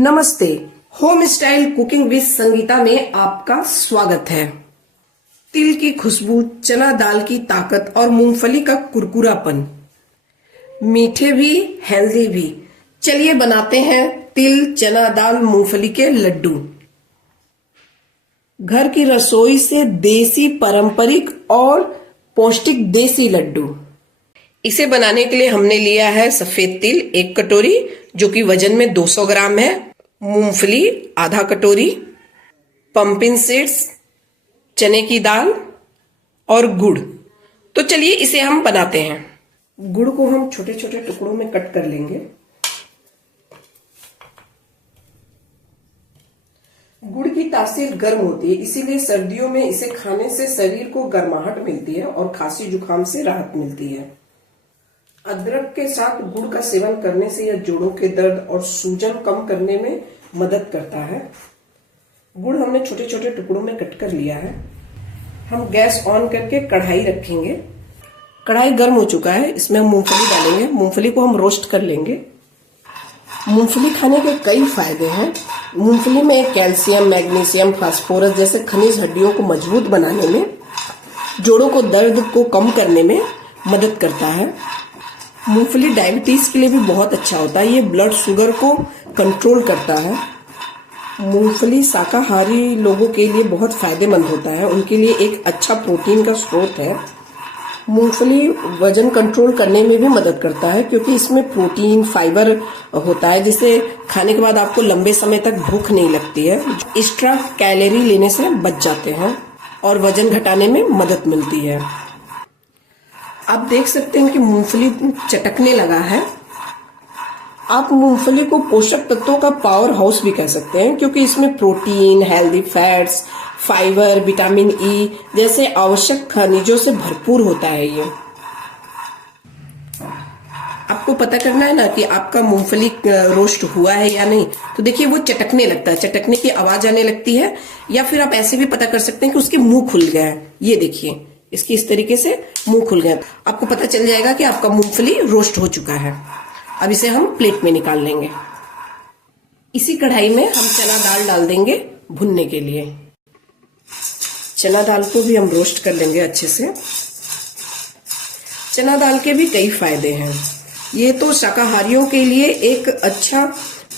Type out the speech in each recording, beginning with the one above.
नमस्ते। Home style cooking with Sangeeta में आपका स्वागत है। तिल की खुशबू, चना दाल की ताकत और मूंगफली का कुरकुरापन, मीठे भी हेल्दी भी। चलिए बनाते हैं तिल चना दाल मूंगफली के लड्डू। घर की रसोई से देसी पारंपरिक और पौष्टिक देसी लड्डू। इसे बनाने के लिए हमने लिया है सफेद तिल 1 कटोरी जो कि वजन में 200 ग्राम है, मूंगफली आधा कटोरी, पंपिन सीड्स, चने की दाल और गुड़। तो चलिए इसे हम बनाते हैं। गुड़ को हम छोटे छोटे टुकड़ों में कट कर लेंगे। गुड़ की तासीर गर्म होती है, इसीलिए सर्दियों में इसे खाने से शरीर को गर्माहट मिलती है और खांसी जुकाम से राहत मिलती है। अदरक के साथ गुड़ का सेवन करने से यह जोड़ों के दर्द और सूजन कम करने में मदद करता है। गुड़ हमने छोटे छोटे टुकड़ों में कट कर लिया है। हम गैस ऑन करके कढ़ाई रखेंगे। कढ़ाई गर्म हो चुका है, इसमें हम मूंगफली डालेंगे। मूंगफली को हम रोस्ट कर लेंगे। मूंगफली खाने के कई फायदे हैं। मूंगफली में कैल्शियम, मैग्नीशियम, फास्फोरस जैसे खनिज हड्डियों को मजबूत बनाने में, जोड़ों को दर्द को कम करने में मदद करता है। मूंगफली डायबिटीज के लिए भी बहुत अच्छा होता है। ये ब्लड शुगर को कंट्रोल करता है। मूंगफली शाकाहारी लोगों के लिए बहुत फायदेमंद होता है, उनके लिए एक अच्छा प्रोटीन का स्रोत है। मूंगफली वजन कंट्रोल करने में भी मदद करता है क्योंकि इसमें प्रोटीन, फाइबर होता है जिसे खाने के बाद आपको लंबे समय तक भूख नहीं लगती है। एक्स्ट्रा कैलोरी लेने से बच जाते हैं और वजन घटाने में मदद मिलती है। आप देख सकते हैं कि मूंगफली चटकने लगा है। आप मूंगफली को पोषक तत्वों का पावर हाउस भी कह सकते हैं क्योंकि इसमें protein, healthy fats, fibre, vitamin E जैसे आवश्यक खनिजों से भरपूर होता है। ये आपको पता करना है ना कि आपका मूंगफली रोस्ट हुआ है या नहीं। तो देखिए वो चटकने लगता है, चटकने की आवाज आने लगती है। या फिर आप ऐसे भी पता कर सकते हैं कि उसके मुंह खुल गया है। ये देखिए, इसकी इस तरीके से मुंह खुल गया, आपको पता चल जाएगा कि आपका मूंगफली रोस्ट हो चुका है। अब इसे हम प्लेट में निकाल लेंगे। इसी कढ़ाई में हम चना दाल डाल देंगे भुनने के लिए। चना दाल को भी हम रोस्ट कर लेंगे अच्छे से। चना दाल के भी कई फायदे हैं। ये तो शाकाहारियों के लिए एक अच्छा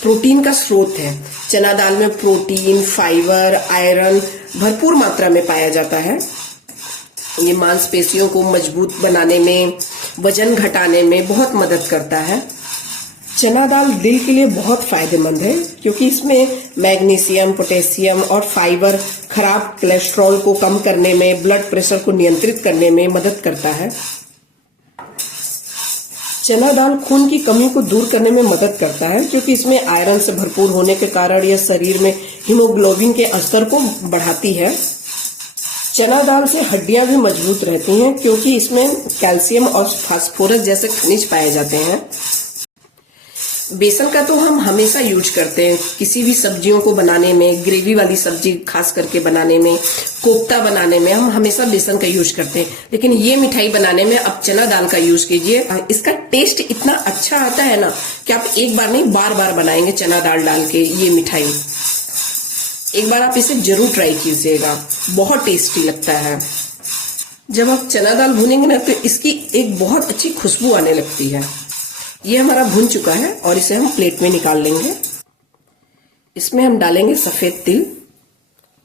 प्रोटीन का स्रोत है। चना दाल में प्रोटीन, फाइबर, आयरन भरपूर मात्रा में पाया जाता है। ये मांसपेशियों को मजबूत बनाने में, वजन घटाने में बहुत मदद करता है। चना दाल दिल के लिए बहुत फायदेमंद है क्योंकि इसमें मैग्नीशियम, पोटेशियम और फाइबर खराब कोलेस्ट्रॉल को कम करने में, ब्लड प्रेशर को नियंत्रित करने में मदद करता है। चना दाल खून की कमी को दूर करने में मदद करता है क्योंकि इसमें आयरन से भरपूर होने के कारण यह शरीर में हीमोग्लोबिन के स्तर को बढ़ाती है। चना दाल से हड्डियां भी मजबूत रहती हैं क्योंकि इसमें कैल्शियम और फास्फोरस जैसे खनिज पाए जाते हैं। बेसन का तो हम हमेशा यूज करते हैं किसी भी सब्जियों को बनाने में, ग्रेवी वाली सब्जी खास करके बनाने में, कोफ्ता बनाने में हम हमेशा बेसन का यूज करते हैं। लेकिन ये मिठाई बनाने में आप चना दाल का यूज कीजिए। इसका टेस्ट इतना अच्छा आता है ना कि आप एक बार नहीं बार बार बनाएंगे चना दाल डाल के ये मिठाई। एक बार आप इसे जरूर ट्राई कीजिएगा, बहुत टेस्टी लगता है। जब आप चना दाल भुनेंगे ना तो इसकी एक बहुत अच्छी खुशबू आने लगती है। ये हमारा भुन चुका है और इसे हम प्लेट में निकाल लेंगे। इसमें हम डालेंगे सफेद तिल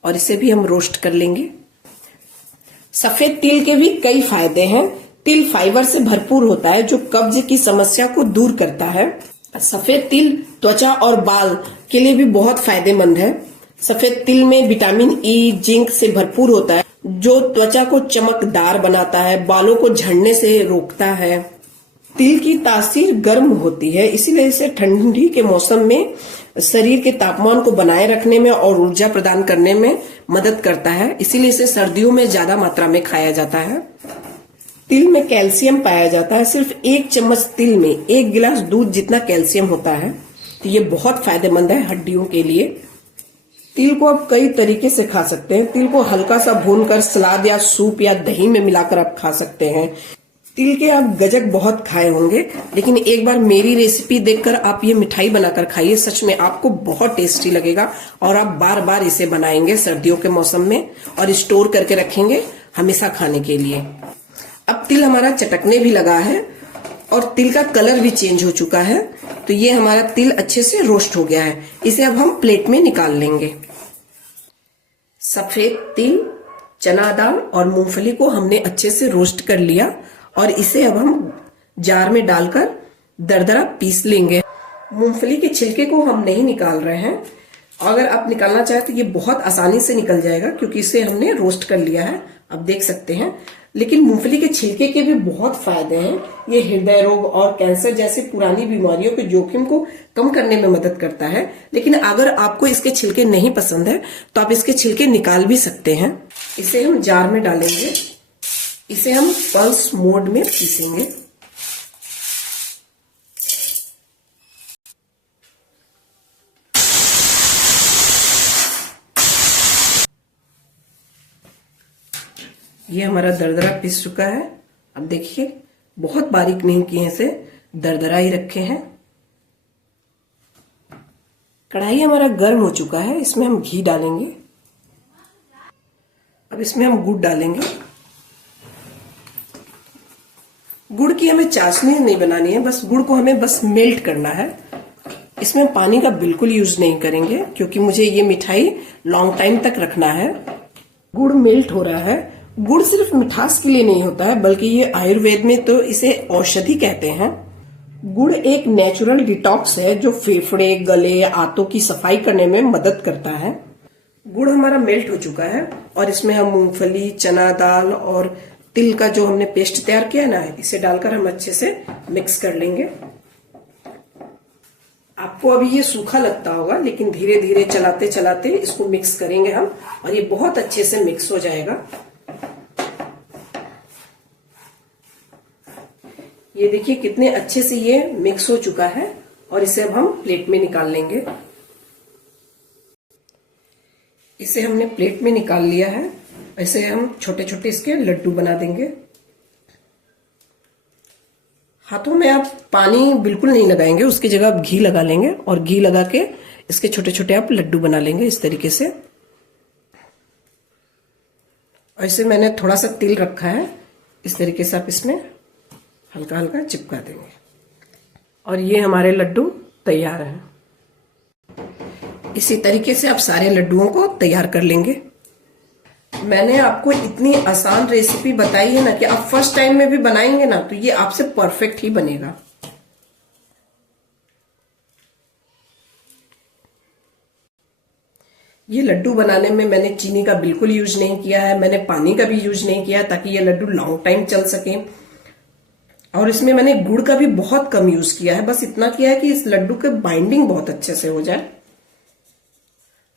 और इसे भी हम रोस्ट कर लेंगे। सफेद तिल के भी कई फायदे हैं। तिल फाइबर से भरपूर होता है जो कब्ज की समस्या को दूर करता है। सफेद तिल त्वचा और बाल के लिए भी बहुत फायदेमंद है। सफेद तिल में विटामिन ई, जिंक से भरपूर होता है जो त्वचा को चमकदार बनाता है, बालों को झड़ने से रोकता है। तिल की तासीर गर्म होती है, इसीलिए इसे ठंडी के मौसम में शरीर के तापमान को बनाए रखने में और ऊर्जा प्रदान करने में मदद करता है। इसीलिए इसे सर्दियों में ज्यादा मात्रा में खाया जाता है। तिल में कैल्शियम पाया जाता है। सिर्फ 1 चम्मच तिल में 1 गिलास दूध जितना कैल्शियम होता है। तो ये बहुत फायदेमंद है हड्डियों के लिए। तिल को आप कई तरीके से खा सकते हैं। तिल को हल्का सा भूनकर सलाद या सूप या दही में मिलाकर आप खा सकते हैं। तिल के आप गजक बहुत खाए होंगे, लेकिन एक बार मेरी रेसिपी देखकर आप ये मिठाई बनाकर खाइए, सच में आपको बहुत टेस्टी लगेगा और आप बार बार इसे बनाएंगे सर्दियों के मौसम में और स्टोर करके रखेंगे हमेशा खाने के लिए। अब तिल हमारा चटकने भी लगा है और तिल का कलर भी चेंज हो चुका है, तो ये हमारा तिल अच्छे से रोस्ट हो गया है। इसे अब हम प्लेट में निकाल लेंगे। सफेद तिल, चना दाल और मूंगफली को हमने अच्छे से रोस्ट कर लिया और इसे अब हम जार में डालकर दरदरा पीस लेंगे। मूंगफली के छिलके को हम नहीं निकाल रहे हैं, अगर आप निकालना चाहें तो ये बहुत आसानी से निकल जाएगा क्योंकि इसे हमने रोस्ट कर लिया है, आप देख सकते हैं। लेकिन मूंगफली के छिलके के भी बहुत फायदे हैं। ये हृदय रोग और कैंसर जैसी पुरानी बीमारियों के जोखिम को कम करने में मदद करता है। लेकिन अगर आपको इसके छिलके नहीं पसंद है तो आप इसके छिलके निकाल भी सकते हैं। इसे हम जार में डालेंगे, इसे हम पल्स मोड में पीसेंगे। ये हमारा दरदरा पीस चुका है। अब देखिए बहुत बारीक नहीं किए, इसे दरदरा ही रखे हैं। कढ़ाई हमारा गर्म हो चुका है, इसमें हम घी डालेंगे। अब इसमें हम गुड़ डालेंगे। गुड़ की हमें चाशनी नहीं बनानी है, बस गुड़ को हमें बस मेल्ट करना है। इसमें हम पानी का बिल्कुल यूज नहीं करेंगे क्योंकि मुझे ये मिठाई लॉन्ग टाइम तक रखना है। गुड़ मेल्ट हो रहा है। गुड़ सिर्फ मिठास के लिए नहीं होता है, बल्कि ये आयुर्वेद में तो इसे औषधि कहते हैं। गुड़ एक नेचुरल डिटॉक्स है जो फेफड़े, गले, आंतों की सफाई करने में मदद करता है। गुड़ हमारा मेल्ट हो चुका है और इसमें हम मूंगफली, चना दाल और तिल का जो हमने पेस्ट तैयार किया ना, इसे डालकर हम अच्छे से मिक्स कर लेंगे। आपको अभी ये सूखा लगता होगा, लेकिन धीरे धीरे चलाते चलाते इसको मिक्स करेंगे हम और ये बहुत अच्छे से मिक्स हो जाएगा। ये देखिए कितने अच्छे से ये मिक्स हो चुका है और इसे अब हम प्लेट में निकाल लेंगे। इसे हमने प्लेट में निकाल लिया है। ऐसे हम छोटे छोटे इसके लड्डू बना देंगे। हाथों में आप पानी बिल्कुल नहीं लगाएंगे, उसकी जगह आप घी लगा लेंगे और घी लगा के इसके छोटे छोटे आप लड्डू बना लेंगे इस तरीके से। ऐसे मैंने थोड़ा सा तिल रखा है, इस तरीके से आप इसमें हल्का हल्का चिपका देंगे और ये हमारे लड्डू तैयार हैं। इसी तरीके से आप सारे लड्डुओं को तैयार कर लेंगे। मैंने आपको इतनी आसान रेसिपी बताई है ना कि आप फर्स्ट टाइम में भी बनाएंगे ना तो ये आपसे परफेक्ट ही बनेगा। ये लड्डू बनाने में मैंने चीनी का बिल्कुल यूज नहीं किया है, मैंने पानी का भी यूज नहीं किया ताकि ये लड्डू लॉन्ग टाइम चल सके। और इसमें मैंने गुड़ का भी बहुत कम यूज किया है, बस इतना किया है कि इस लड्डू के बाइंडिंग बहुत अच्छे से हो जाए।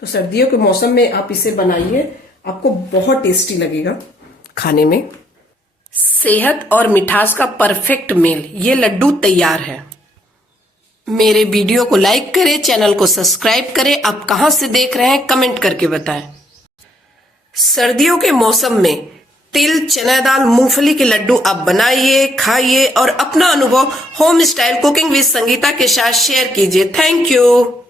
तो सर्दियों के मौसम में आप इसे बनाइए, आपको बहुत टेस्टी लगेगा खाने में। सेहत और मिठास का परफेक्ट मेल, ये लड्डू तैयार है। मेरे वीडियो को लाइक करें, चैनल को सब्सक्राइब करें। आप कहां से देख रहे हैं कमेंट करके बताएं। सर्दियों के मौसम में तिल, चना दाल, मूंगफली के लड्डू आप बनाइए, खाइए और अपना अनुभव home style cooking with Sangeeta के साथ शेयर कीजिए। Thank you.